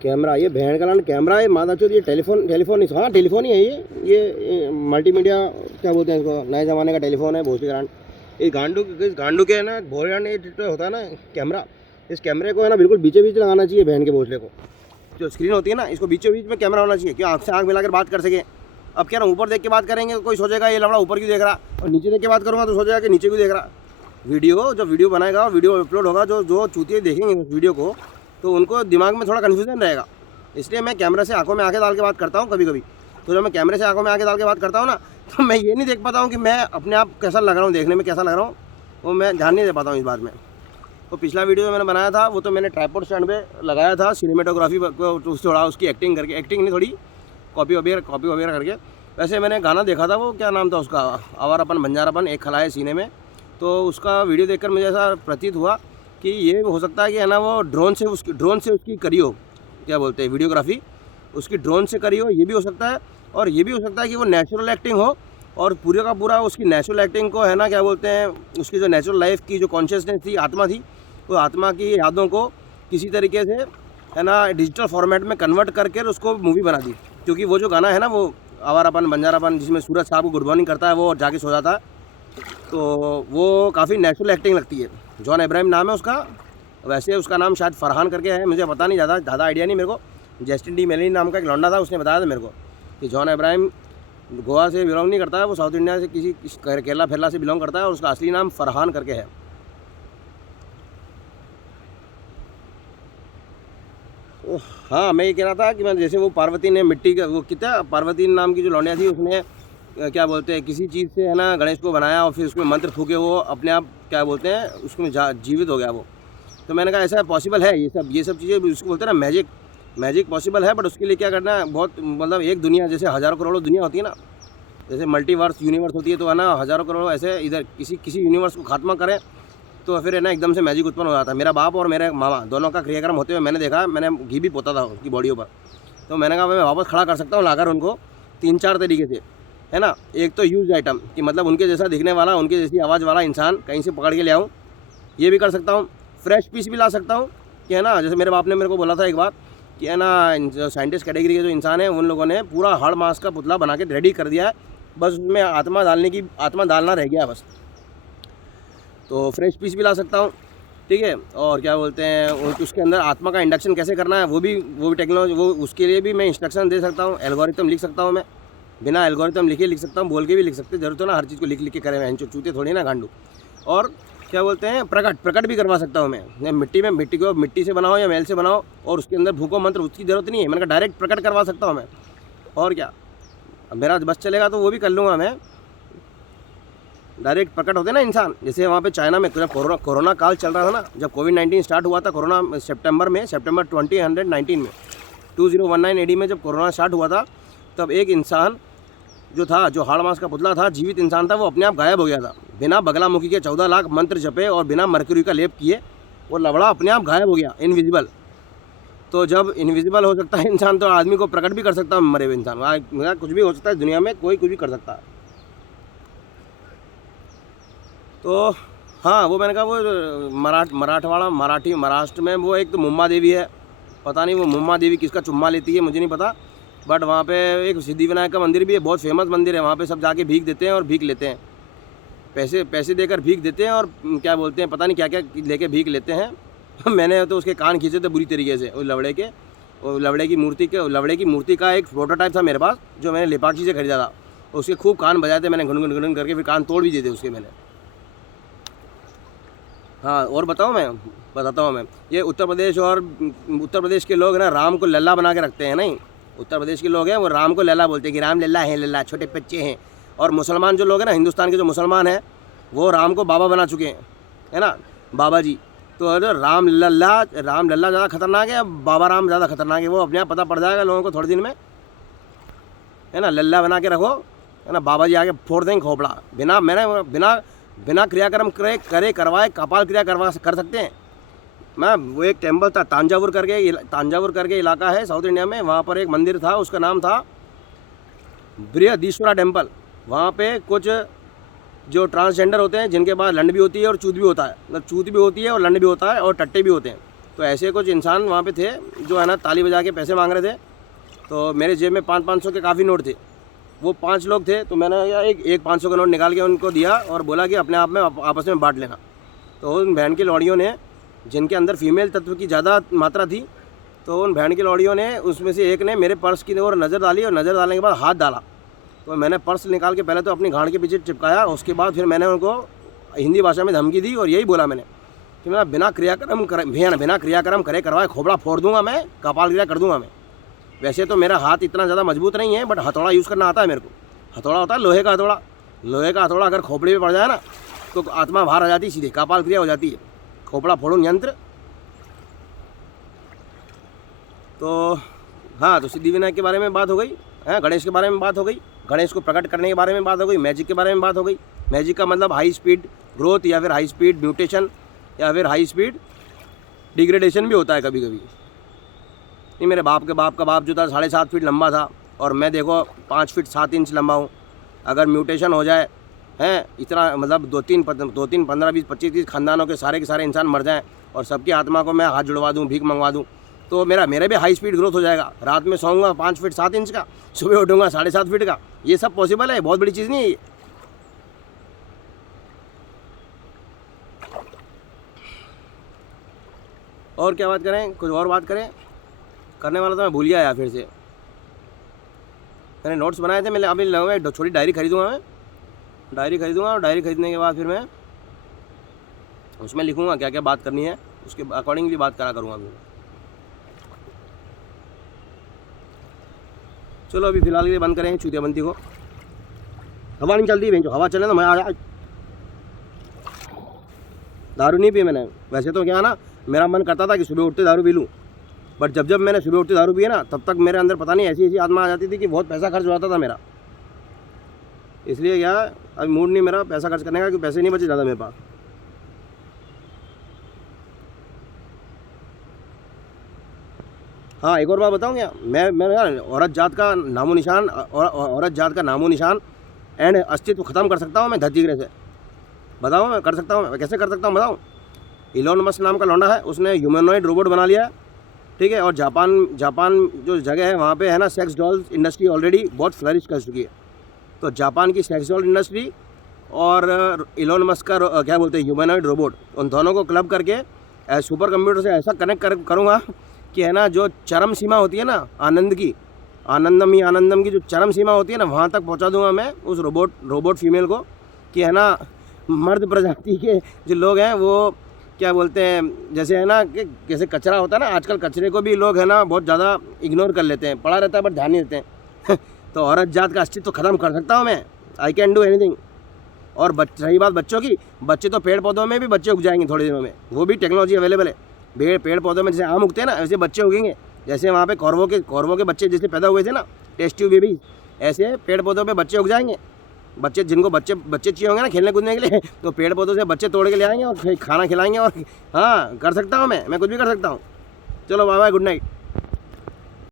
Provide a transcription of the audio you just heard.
Camera, ये बहन का लान कैमरा है, माता चोद ये टेलीफोन टेलीफोन हाँ टेलीफोन ही है ये मल्टीमीडिया क्या बोलते हैं इसको, नए ज़माने का टेलीफोन है भोसड़ी ग्रांड। इस गांडू के है ना भोजन ये जो होता है ना कैमरा, इस कैमरे को है ना बिल्कुल बीचे बीच लगाना चाहिए बहन के भोसले को। जो स्क्रीन होती है ना इसको बीचों बीच में कैमरा होना चाहिए, क्यों आँख से आँख मिलाकर बात कर सके। अब क्या ना ऊपर देख के बात करेंगे कोई सोचेगा ये लवड़ा ऊपर क्यों देख रहा, और नीचे देख के बात करूँगा तो सोचेगा कि नीचे क्यों देख रहा। वीडियो जब वीडियो बनाएगा, वीडियो अपलोड होगा, जो चूतिए देखेंगे उस वीडियो को तो उनको दिमाग में थोड़ा कन्फ्यूजन रहेगा। इसलिए मैं कैमरे से आंखों में आंखें डाल के बात करता हूँ कभी कभी। तो जब मैं कैमरे से आंखों में आंखें डाल के बात करता हूँ ना, तो मैं ये नहीं देख पाता हूँ कि मैं अपने आप कैसा लग रहा हूँ, देखने में कैसा लग रहा हूँ, वो मैं ध्यान नहीं दे पाता हूँ इस बात में। तो पिछला वीडियो जो मैंने बनाया था वो तो मैंने ट्राइपॉड स्टैंड पे लगाया था, सिनेमेटोग्राफी को थोड़ा उसकी एक्टिंग करके, एक्टिंग नहीं थोड़ी कॉपी वगैरह करके। वैसे मैंने गाना देखा था, वो क्या नाम था उसका, आवारापन बंजारापन एक खलाए सीने में। तो उसका वीडियो देखकर मुझे ऐसा प्रतीत हुआ कि ये हो सकता है कि है ना वो ड्रोन से उसकी करी हो, क्या बोलते हैं वीडियोग्राफी उसकी ड्रोन से करी हो, ये भी हो सकता है। और ये भी हो सकता है कि वो नेचुरल एक्टिंग हो, और पूरे का पूरा उसकी नेचुरल एक्टिंग को है ना क्या बोलते हैं, उसकी जो नेचुरल लाइफ की जो कॉन्शियसनेस थी, आत्मा थी, वो आत्मा की यादों को किसी तरीके से है ना डिजिटल फॉर्मेट में कन्वर्ट करके उसको मूवी बना दी। क्योंकि वो जो गाना है ना वो आवारापन बंजारापन, जिसमें सूरज साहब को गुड मॉर्निंग करता है वो और जाके सो जाता है, तो वो काफ़ी नेचुरल एक्टिंग लगती है। जॉन इब्राहिम नाम है उसका, वैसे उसका नाम शायद फरहान करके है, मुझे पता नहीं, ज़्यादा आइडिया नहीं मेरे को। जस्टिन डी मेलिन नाम का एक लौंडा था, उसने बताया था मेरे को कि जॉन इब्राहिम गोवा से बिलोंग नहीं करता है, वो साउथ इंडिया से किसी केरला फेरला से बिलोंग करता है, और उसका असली नाम फरहान करके है। हाँ, मैं ये कह रहा था कि मैं जैसे वो पार्वती ने मिट्टी का वो कितना, पार्वती नाम की जो लौंडिया थी उसने क्या बोलते हैं किसी चीज़ से है ना गणेश को बनाया और फिर उसमें मंत्र फूके, वो अपने आप क्या बोलते हैं उसमें जीवित हो गया वो। तो मैंने कहा ऐसा पॉसिबल है, ये सब चीज़ें उसको बोलते हैं ना मैजिक पॉसिबल है, बट उसके लिए क्या करना है, बहुत मतलब एक दुनिया जैसे हज़ारों करोड़ों दुनिया होती है ना, जैसे मल्टीवर्स यूनिवर्स होती है, तो है ना हज़ारों करोड़ों ऐसे इधर किसी यूनिवर्स को खात्मा करें तो फिर है ना एकदम से मैजिक उत्पन्न हो जाता है। मेरा बाप और मेरे मामा दोनों का क्रियाक्रम होते हुए मैंने देखा, मैंने घी भी पोता था उनकी बॉडियों पर। तो मैंने कहा मैं वापस खड़ा कर सकता हूँ लाकर उनको 3-4 तरीके से, है ना। एक तो यूज आइटम कि मतलब उनके जैसा दिखने वाला, उनके जैसी आवाज़ वाला इंसान कहीं से पकड़ के ले आऊँ, ये भी कर सकता हूँ। फ्रेश पीस भी ला सकता हूँ कि है ना, जैसे मेरे बाप ने मेरे को बोला था एक बार कि है ना जो साइंटिस्ट कैटेगरी के जो इंसान है उन लोगों ने पूरा हार्ड मास का पुतला बना के रेडी कर दिया है, बस उसमें आत्मा डालना रह गया बस। तो फ्रेश पीस भी ला सकता हूँ, ठीक है। और क्या बोलते हैं उसके अंदर आत्मा का इंडक्शन कैसे करना है वो भी टेक्नोलॉजी, वो उसके लिए भी मैं इंस्ट्रक्शन दे सकता हूँ। एल्गोरिथम लिख सकता हूँ मैं, बिना एल्गोरिथम लिखे लिख सकता हूँ, बोल के भी लिख सकते, जरूरत हो ना हर चीज़ को लिख के करें, मैं चूते थोड़ी ना गांडू। और क्या बोलते हैं प्रकट भी करवा सकता हूँ मैं, मिट्टी से बनाओ या मैल से बनाओ और उसके अंदर भूको मंत्र, उसकी ज़रूरत नहीं है, मैंने कहा डायरेक्ट प्रकट करवा सकता हूँ मैं। और क्या, अब मेरा बस चलेगा तो वो भी कर लूँगा मैं, डायरेक्ट प्रकट होते ना इंसान। जैसे वहाँ पे चाइना में कोरोना काल चल रहा था ना, जब कोविड-19 स्टार्ट हुआ था, कोरोना सितंबर 2019 में 2019 AD में जब कोरोना स्टार्ट हुआ था, तब एक इंसान जो था, जो हाड़ मास का पुतला था, जीवित इंसान था, वो अपने आप गायब हो गया था। बिना बगलामुखी के 14 लाख मंत्र जपे और बिना मरकरी का लेप किए वो लवड़ा अपने आप गायब हो गया, इनविजिबल। तो जब इनविजिबल हो सकता है इंसान, तो आदमी को प्रकट भी कर सकता है मरे हुए इंसान। कुछ भी हो सकता है दुनिया में, कोई कुछ भी कर सकता है। तो हाँ, वो मैंने कहा वो महाराष्ट्र में वो एक तो मुम्मा देवी है, पता नहीं वो मुम्मा देवी किसका चुम्मा लेती है मुझे नहीं पता, बट वहाँ पे एक सिद्धिविनायक का मंदिर भी है, बहुत फेमस मंदिर है। वहाँ पे सब जाके भीख देते हैं और भीख लेते हैं, पैसे देकर भीख देते हैं, और क्या बोलते हैं पता नहीं क्या क्या लेके भीख लेते हैं। मैंने तो उसके कान खींचे थे बुरी तरीके से, उस लवड़े की मूर्ति का एक प्रोटोटाइप था मेरे पास, जो मैंने लेपाक्षी से खरीदा था। उसके खूब कान बजाए थे मैंने, गुनगुन करके, फिर कान तोड़ भी दिए थे उसके मैंने। हाँ, और बताता हूँ मैं, ये उत्तर प्रदेश के लोग ना राम को लल्ला बना के रखते हैं। नहीं, उत्तर प्रदेश के लोग हैं वो राम को लल्ला बोलते हैं कि राम लल्ला है, लल्ला छोटे बच्चे हैं। और मुसलमान जो लोग हैं ना, हिंदुस्तान के जो मुसलमान हैं, वो राम को बाबा बना चुके हैं, है ना, बाबा जी। तो राम लल्ला ज़्यादा खतरनाक है, बाबा राम ज़्यादा खतरनाक है। वो अपने आप पता पड़ जाएगा लोगों को थोड़े दिन में, है ना। लल्ला बना के रखो, है ना, बाबा जी आके फोड़ देंगे खोपड़ा। बिना क्रियाक्रम करवाए कपाल क्रिया कर सकते हैं। मैं वो एक टेम्पल था तांजावुर करके इलाका है साउथ इंडिया में, वहाँ पर एक मंदिर था, उसका नाम था बृहदीश्वरा टेम्पल। वहाँ पे कुछ जो ट्रांसजेंडर होते हैं, जिनके पास लंड भी होती है और चूत भी होता है, मतलब चूत भी होती है और लंड भी होता है और टट्टे भी होते हैं। तो ऐसे कुछ इंसान वहाँ पे थे जो है ना ताली बजा के पैसे मांग रहे थे। तो मेरे जेब में 500 के काफ़ी नोट थे। वो 5 लोग थे, तो मैंने एक 500 का नोट निकाल के उनको दिया और बोला कि अपने आप में आपस में बांट लेना। तो उन बहन की लौड़ियों ने, जिनके अंदर फीमेल तत्व की ज़्यादा मात्रा थी, तो उन बहन की लौड़ियों ने उसमें से एक ने मेरे पर्स की ओर नज़र डाली और नज़र डालने के बाद हाथ डाला। तो मैंने पर्स निकाल के पहले तो अपनी गांड के पीछे चिपकाया, उसके बाद फिर मैंने उनको हिंदी भाषा में धमकी दी और यही बोला मैंने कि मैं बिना क्रियाक्रम करे करवाए खोपड़ा फोड़ दूंगा, मैं कपाल क्रिया कर दूंगा मैं। वैसे तो मेरा हाथ इतना ज़्यादा मजबूत नहीं है, बट हथौड़ा यूज़ करना आता है मेरे को। हथौड़ा होता है लोहे का हथौड़ा। लोहे का हथौड़ा अगर खोपड़ी में पड़ जाए ना तो आत्मा बाहर आ जाती है, सीधे कपाल क्रिया हो जाती है, खोपड़ा फोड़ूं यंत्र। तो हाँ, तो सिद्धिविनायक के बारे में बात हो गई है, गणेश के बारे में बात हो गई, गणेश को प्रकट करने के बारे में बात हो गई, मैजिक के बारे में बात हो गई। मैजिक का मतलब हाई स्पीड ग्रोथ या फिर हाई स्पीड म्यूटेशन या फिर हाई स्पीड डिग्रेडेशन भी होता है कभी कभी। नहीं, मेरे बाप का बाप जो था 7.5 फीट लंबा था और मैं देखो 5 फीट 7 इंच लंबा हूँ। अगर म्यूटेशन हो जाए हैं इतना, मतलब 2-3 15 20 25 30 खानदानों के सारे इंसान मर जाएं और सबकी आत्मा को मैं हाथ जुड़वा दूँ, भीख मंगवा दूँ, तो मेरे भी हाई स्पीड ग्रोथ हो जाएगा। रात में सोऊंगा 5 फीट 7 इंच का, सुबह उठूंगा 7.5 फीट का। ये सब पॉसिबल है, बहुत बड़ी चीज़ नहीं है ये। और क्या बात करें, कुछ और बात करें, करने वाला तो मैं भूल गया यार। फिर से मैंने नोट्स बनाए थे, मैं अभी लगूंगा छोटी डायरी खरीदूंगा, मैं डायरी खरीदूंगा और डायरी खरीदने के बाद फिर मैं उसमें लिखूंगा क्या क्या बात करनी है, उसके अकॉर्डिंगली बात करा करूँगा अभी। चलो अभी फिलहाल के लिए बंद करें चूतियाबंदी को। हवा नहीं चलती है, जो हवा चले ना मैं आ। दारू नहीं पी मैंने। वैसे तो क्या ना, मेरा मन करता था कि सुबह उठते दारू पी लूँ, बट जब मैंने सुबह उठते दारू पिए ना, तब तक मेरे अंदर पता नहीं ऐसी आत्मा आ जाती थी कि बहुत पैसा खर्च हो जाता था मेरा। इसलिए क्या, अभी मूड नहीं मेरा पैसा खर्च करने का, क्योंकि पैसे नहीं बचे ज़्यादा मेरे पास। हाँ, एक और बात बताऊँ क्या, मैं यार औरत जात का नामो निशान एंड अस्तित्व ख़त्म कर सकता हूँ मैं धरती ग्रह से। बताओ मैं कर सकता हूँ, कैसे कर सकता हूँ बताऊँ। इलॉन मस्क नाम का लौंडा है, उसने ह्यूमनॉइड रोबोट बना लिया है, ठीक है। और जापान जो जगह है वहाँ पे है ना, सेक्स डॉल्स इंडस्ट्री ऑलरेडी बहुत फ्लरिश कर चुकी है। तो जापान की सेक्स डॉल इंडस्ट्री और इलॉन मस्क का क्या बोलते हैं ह्यूमनॉइड रोबोट, उन दोनों को क्लब करके सुपर कंप्यूटर से ऐसा कनेक्ट करूँगा कि है ना, जो चरम सीमा होती है ना आनंदम की जो चरम सीमा होती है ना, वहाँ तक पहुँचा दूंगा मैं उस रोबोट फीमेल को, कि है ना मर्द प्रजाति के जो लोग हैं वो क्या बोलते हैं, जैसे है ना कि जैसे कचरा होता है ना, आजकल कचरे को भी लोग है ना बहुत ज़्यादा इग्नोर कर लेते हैं, पड़ा रहता है बट ध्यान नहीं देते हैं। तो औरत जात का अस्तित्व ख़त्म कर सकता हूँ मैं, आई कैन डू एनीथिंग। और रही बात बच्चों की, बच्चे तो पेड़ पौधों में भी बच्चे उग जाएंगे थोड़े दिनों में, वो भी टेक्नोलॉजी अवेलेबल है। पेड़ पौधों में जैसे आम उगते हैं ना, वैसे बच्चे उगेंगे। जैसे वहाँ पे कौरवों के बच्चे जैसे पैदा हुए थे ना, टेस्ट ट्यूब बेबी, ऐसे पेड़ पौधों पे बच्चे उग जाएंगे। बच्चे जिनको बच्चे चाहिए होंगे ना खेलने कूदने के लिए, तो पेड़ पौधों से बच्चे तोड़ के ले आएंगे और खाना खिलाएंगे। और हाँ, कर सकता हूँ मैं कुछ भी कर सकता हूँ। चलो बाय बाय, गुड नाइट।